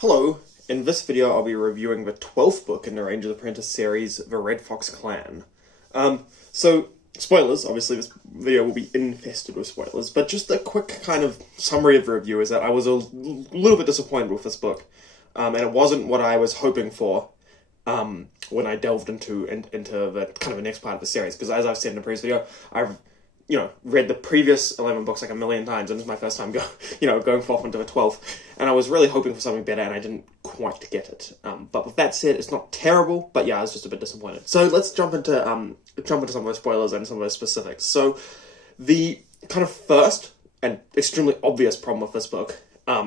Hello, in this video I'll be reviewing the 12th book in the Apprentice series, The Red Fox Clan. Spoilers, obviously this video will be infested with spoilers, but just a quick kind of summary of the review is that I was a little bit disappointed with this book, and it wasn't what I was hoping for when I delved into the kind of the next part of the series, because as I've said in the previous video, I've read the previous 11 books like a million times, and this is my first time going forth into the 12th, and I was really hoping for something better, and I didn't quite get it. But with that said, it's not terrible, but yeah, I was just a bit disappointed. So let's jump into some of the spoilers and some of the specifics. So the kind of first and extremely obvious problem with this book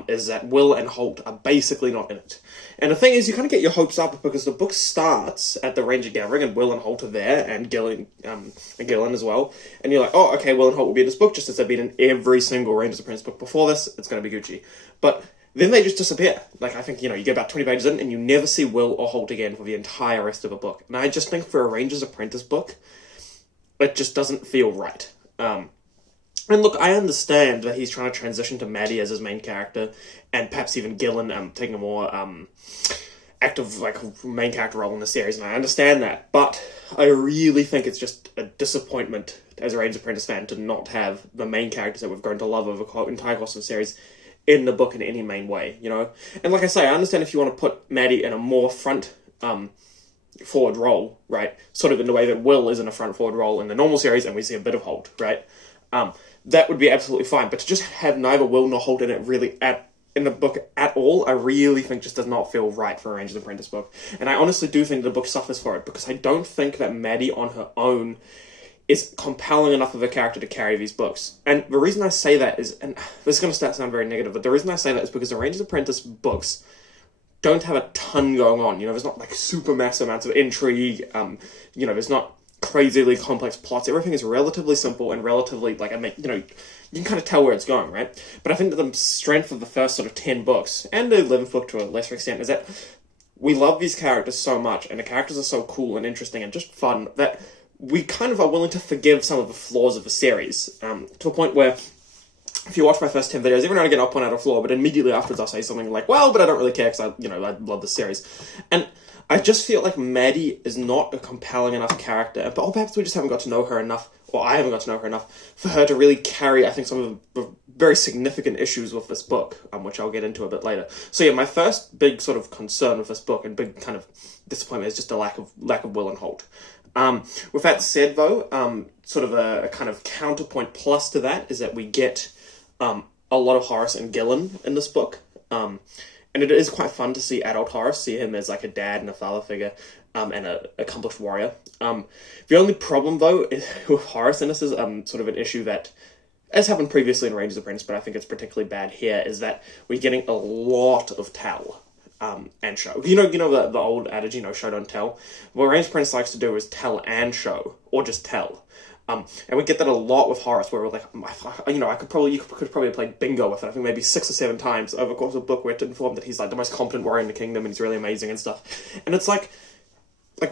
is that Will and Holt are basically not in it. And the thing is, you kind of get your hopes up because the book starts at the Ranger Gathering and Will and Holt are there, and Gillen as well. And you're like, oh, okay, Will and Holt will be in this book just as they've been in every single Ranger's Apprentice book before this. It's going to be Gucci. But then they just disappear. Like, I think, you get about 20 pages in and you never see Will or Holt again for the entire rest of the book. And I just think for a Ranger's Apprentice book, it just doesn't feel right. And look, I understand that he's trying to transition to Maddie as his main character, and perhaps even Gillen taking a more active main character role in the series, and I understand that. But I really think it's just a disappointment as a Ranger's Apprentice fan to not have the main characters that we've grown to love over the entire course of the series in the book in any main way, And like I say, I understand if you want to put Maddie in a more front forward role, right? Sort of in the way that Will is in a front forward role in the normal series, and we see a bit of Holt, right? That would be absolutely fine, but to just have neither Will nor Holt in it really in the book at all, I really think just does not feel right for a Ranger's Apprentice book. And I honestly do think the book suffers for it, because I don't think that Maddie on her own is compelling enough of a character to carry these books. And the reason I say that is, and this is going to sound very negative, but the reason I say that is because the Ranger's Apprentice books don't have a ton going on. There's not super massive amounts of intrigue. There's not crazily complex plots. Everything is relatively simple and relatively, you can kind of tell where it's going, right? But I think that the strength of the first sort of 10 books, and the 11th book to a lesser extent, is that we love these characters so much, and the characters are so cool and interesting and just fun, that we kind of are willing to forgive some of the flaws of the series, to a point where, if you watch my first 10 videos, every now and again I'll point out a flaw, but immediately afterwards I'll say something like, well, but I don't really care because I love the series. And I just feel like Maddie is not a compelling enough character, or perhaps we just haven't got to know her enough, or I haven't got to know her enough, for her to really carry, I think, some of the very significant issues with this book, which I'll get into a bit later. So yeah, my first big sort of concern with this book, and big kind of disappointment, is just a lack of Will and Holt. With that said, though, sort of a kind of counterpoint plus to that is that we get a lot of Horace and Gillen in this book. And it is quite fun to see adult Horace, see him as like a dad and a father figure, and an accomplished warrior. The only problem, though, with Horace in this is sort of an issue that, as happened previously in Ranger's Apprentice, but I think it's particularly bad here, is that we're getting a lot of tell and show. You know the old adage, show don't tell? What Ranger's Apprentice likes to do is tell and show, or just tell. And we get that a lot with Horace, where we're like, you could probably have played bingo with it, I think maybe 6 or 7 times over the course of the book, where it's informed that he's like the most competent warrior in the kingdom, and he's really amazing and stuff. And it's like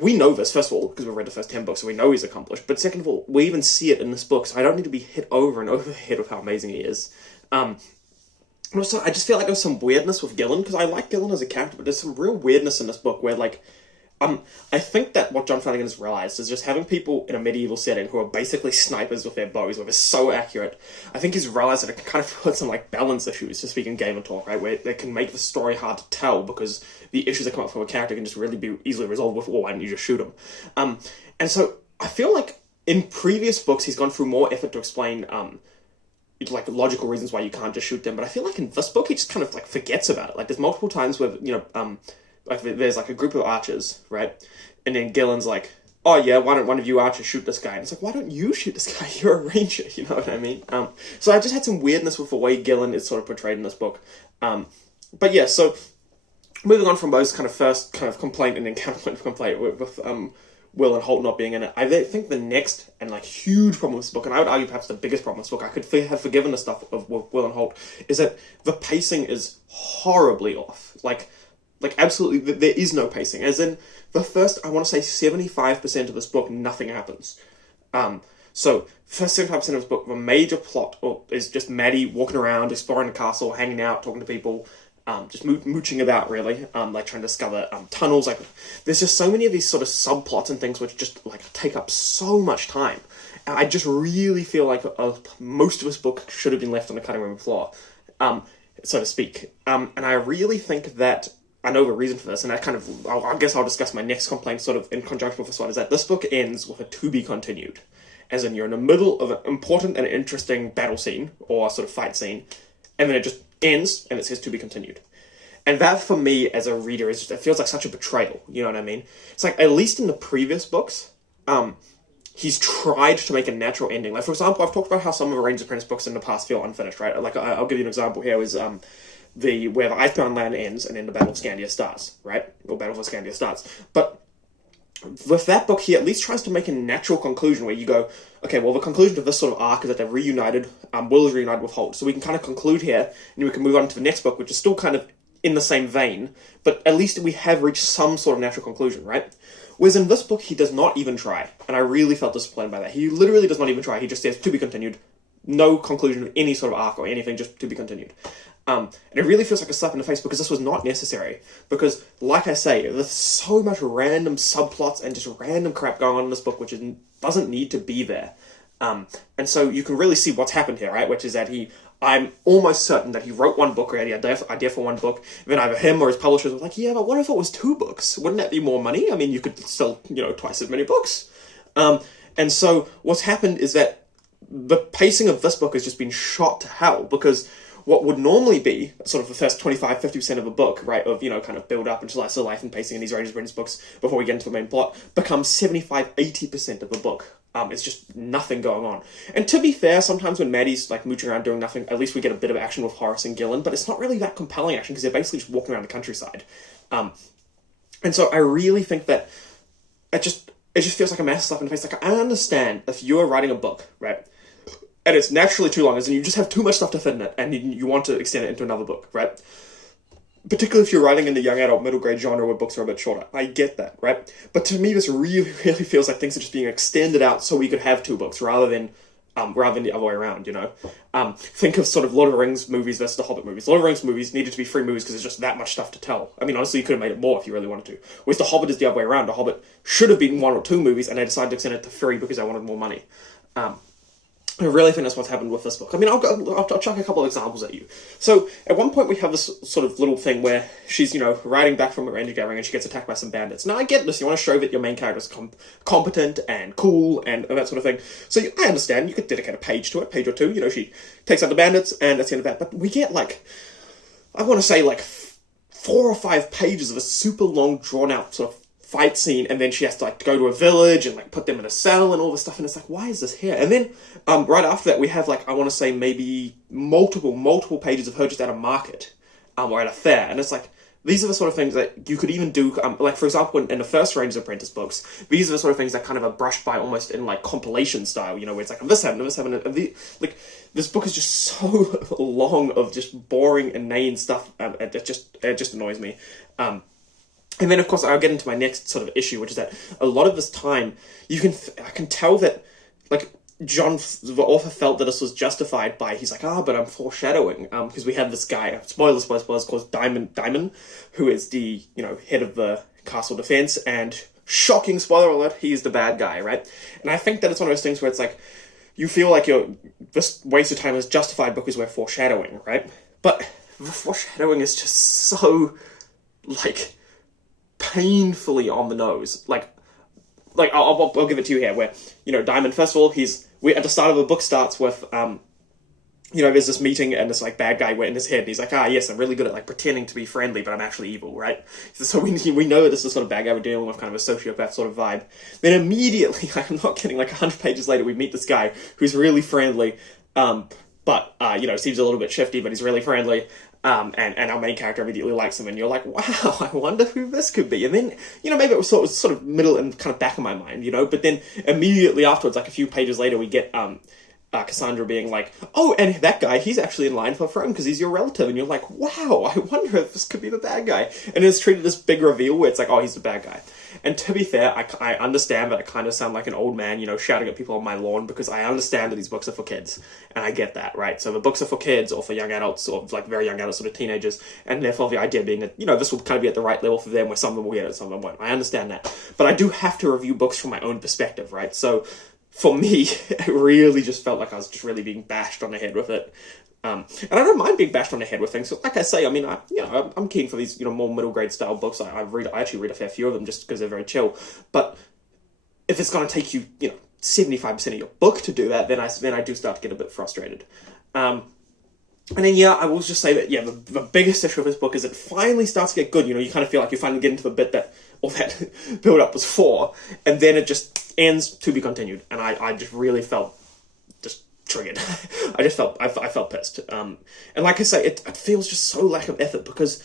we know this, first of all, because we've read the first 10 books, so we know he's accomplished, but second of all, we even see it in this book, so I don't need to be hit over and over the head with how amazing he is. And also, I just feel like there's some weirdness with Gillen, because I like Gillen as a character, but there's some real weirdness in this book where, I think that what John Flanagan has realised is just having people in a medieval setting who are basically snipers with their bows, where they're so accurate. I think he's realised that it can kind of put some balance issues, to speak in gamer talk, right, where they can make the story hard to tell because the issues that come up from a character can just really be easily resolved with, why don't you just shoot him? And so I feel like in previous books he's gone through more effort to explain logical reasons why you can't just shoot them, but I feel like in this book he just kind of forgets about it. There's multiple times where there's a group of archers, right? And then Gillen's like, oh yeah, why don't one of you archers shoot this guy? And it's like, why don't you shoot this guy? You're a ranger, you know what I mean? So I just had some weirdness with the way Gillen is sort of portrayed in this book. But yeah, so moving on from those kind of first kind of complaint and then counterpoint of complaint with Will and Holt not being in it, I think the next and huge problem with this book, and I would argue perhaps the biggest problem with this book, I could have forgiven the stuff of Will and Holt, is that the pacing is horribly off. Absolutely, there is no pacing. As in, the first, I want to say 75% of this book, nothing happens. So, first 75% of this book, the major plot is just Maddie walking around, exploring the castle, hanging out, talking to people, just mooching about, really, like trying to discover tunnels. Like, there's just so many of these sort of subplots and things which just like take up so much time. And I just really feel like most of this book should have been left on the cutting room floor, so to speak. And I really think that I know the reason for this, and I guess I'll discuss my next complaint sort of in conjunction with this one, is that this book ends with a to be continued. As in, you're in the middle of an important and interesting battle scene, or sort of fight scene, and then it just ends, and it says to be continued. And that, for me, as a reader, it feels like such a betrayal, you know what I mean? It's like, at least in the previous books, he's tried to make a natural ending. Like, for example, I've talked about how some of Rangers Apprentice books in the past feel unfinished, right? Like, I'll give you an example here, is where the Icebound Land ends, and then the Battle of Scandia starts, right? Or Battle for Scandia starts. But with that book, he at least tries to make a natural conclusion where you go, okay, well, the conclusion to this sort of arc is that they've reunited, Will is reunited with Holt. So we can kind of conclude here, and we can move on to the next book, which is still kind of in the same vein, but at least we have reached some sort of natural conclusion, right? Whereas in this book, he does not even try, and I really felt disappointed by that. He literally does not even try. He just says, to be continued, no conclusion of any sort of arc or anything, just to be continued. And it really feels like a slap in the face because this was not necessary. Because, like I say, there's so much random subplots and just random crap going on in this book which doesn't need to be there. And so you can really see what's happened here, right? Which is that I'm almost certain that he wrote one book, or he had an idea for one book, and then either him or his publishers were like, yeah, but what if it was 2 books? Wouldn't that be more money? I mean, you could sell, twice as many books. And so what's happened is that the pacing of this book has just been shot to hell, because what would normally be sort of the first 25-50% of a book, right, of, kind of build up into slice of life and pacing in these Rangers Apprentice books before we get into the main plot, becomes 75-80% of a book. It's just nothing going on. And to be fair, sometimes when Maddie's like mooching around doing nothing, at least we get a bit of action with Horace and Gillen, but it's not really that compelling action because they're basically just walking around the countryside. And so I really think that it just feels like a massive slap in the face. Like, I understand if you're writing a book, right, and it's naturally too long, as in you just have too much stuff to fit in it, and you want to extend it into another book, right? Particularly if you're writing in the young adult, middle grade genre where books are a bit shorter. I get that, right? But to me, this really, really feels like things are just being extended out so we could have 2 books rather than the other way around, Think of sort of Lord of the Rings movies versus the Hobbit movies. Lord of the Rings movies needed to be 3 movies because there's just that much stuff to tell. I mean, honestly, you could have made it more if you really wanted to. Whereas the Hobbit is the other way around. The Hobbit should have been 1 or 2 movies, and they decided to extend it to 3 because they wanted more money. I really think that's what's happened with this book. I mean, I'll chuck a couple of examples at you. So, at one point we have this sort of little thing where she's, riding back from a ranger gathering and she gets attacked by some bandits. Now, I get this. You want to show that your main character is competent and cool and that sort of thing. So, I understand. You could dedicate a page to it, page or 2. She takes out the bandits and that's the end of that. But we get, I want to say, 4 or 5 pages of a super long, drawn-out sort of fight scene, and then she has to go to a village and put them in a cell and all this stuff, and it's why is this here? And then right after that we have I want to say maybe multiple pages of her just at a market or at a fair, and it's these are the sort of things that you could even do, for example, in the first Rangers Apprentice books, these are the sort of things that kind of are brushed by almost in compilation style, where it's this happened, and this book is just so long of just boring, inane stuff, it just annoys me. And then, of course, I'll get into my next sort of issue, which is that a lot of this time, I can tell that, John, the author, felt that this was justified by, he's but I'm foreshadowing, because we have this guy, spoilers, called Diamond, who is the, head of the castle defense, and shocking spoiler alert, he's the bad guy, right? And I think that it's one of those things where it's you feel this waste of time is justified because we're foreshadowing, right? But the foreshadowing is just so, painfully on the nose. I'll give it to you here, where, Diamond, first of all, we're at the start of the book starts with, there's this meeting and this, bad guy went in his head, and he's yes, I'm really good at, pretending to be friendly, but I'm actually evil, right? So we know this is the sort of bad guy we're dealing with, kind of a sociopath sort of vibe. Then immediately, I'm not kidding, 100 pages later, we meet this guy who's really friendly, but, seems a little bit shifty, but he's really friendly. And our main character immediately likes him, and you're wow, I wonder who this could be. And then, maybe it was sort of middle and kind of back of my mind, but then immediately afterwards, a few pages later, we get, Cassandra being like, oh, and that guy, he's actually in line for a throne because he's your relative, and you're like, wow, I wonder if this could be the bad guy. And it's treated this big reveal where it's like, oh, he's the bad guy. And to be fair, I understand that I kind of sound like an old man, you know, shouting at people on my lawn, because I understand that these books are for kids, and I get that, right? So the books are for kids, or for young adults, or like very young adults, sort of teenagers, and therefore the idea being that, you know, this will kind of be at the right level for them, where some of them will get it, some of them won't. I understand that. But I do have to review books from my own perspective, right? So for me, it really just felt like I was just really being bashed on the head with it. And I don't mind being bashed on the head with things. So, like I say, I mean, I'm keen for these, you know, more middle grade style books. I actually read a fair few of them just because they're very chill. But if it's going to take you, you know, 75% of your book to do that, then I do start to get a bit frustrated. And then, yeah, I will just say that, yeah, the biggest issue of this book is it finally starts to get good. You know, you kind of feel like you finally get into the bit that all that build-up was for, and then it just ends to be continued. And I just really felt just triggered. I felt pissed. And like I say, it feels just so lack of effort, because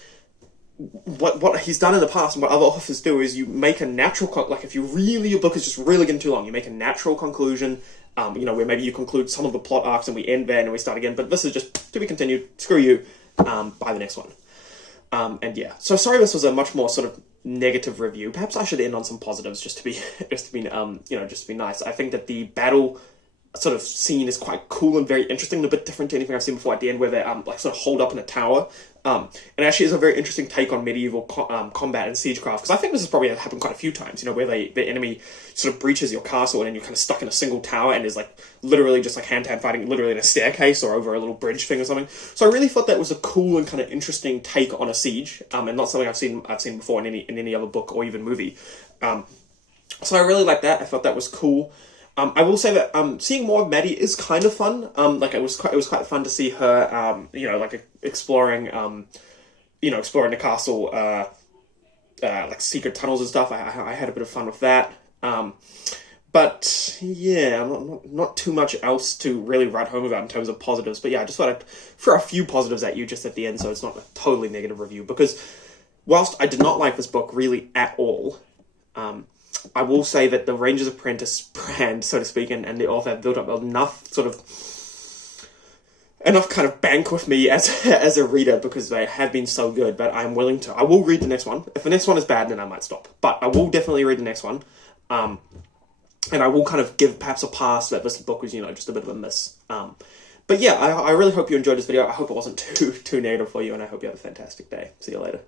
what he's done in the past and what other authors do is you make a natural, like if your book is just really getting too long, you make a natural conclusion, you know, where maybe you conclude some of the plot arcs and we end there and we start again, but this is just to be continued, screw you, buy the next one. And yeah, so sorry this was a much more sort of negative review. Perhaps I should end on some positives just to be nice. I think that the battle sort of scene is quite cool and very interesting, and a bit different to anything I've seen before at the end, where they're like sort of holed up in a tower. And actually is a very interesting take on medieval combat and siegecraft, because I think this has probably happened quite a few times, you know, where the enemy sort of breaches your castle and then you're kind of stuck in a single tower and there's like literally just like hand-to-hand fighting literally in a staircase or over a little bridge thing or something. So I really thought that was a cool and kind of interesting take on a siege, and not something I've seen before in any other book or even movie. So I really liked that. I thought that was cool. I will say that seeing more of Maddie is kind of fun. Like it was quite fun to see her, you know, like exploring the castle, like secret tunnels and stuff. I had a bit of fun with that. But yeah, not too much else to really write home about in terms of positives. But yeah, I just thought I'd throw a few positives at you just at the end, so it's not a totally negative review. Because whilst I did not like this book really at all, I will say that the Ranger's Apprentice brand, so to speak, and the author have built up enough kind of bank with me as a reader, because they have been so good that I will read the next one. If the next one is bad, then I might stop. But I will definitely read the next one. And I will kind of give perhaps a pass that this book was, you know, just a bit of a miss. But yeah, I really hope you enjoyed this video. I hope it wasn't too negative for you, and I hope you have a fantastic day. See you later.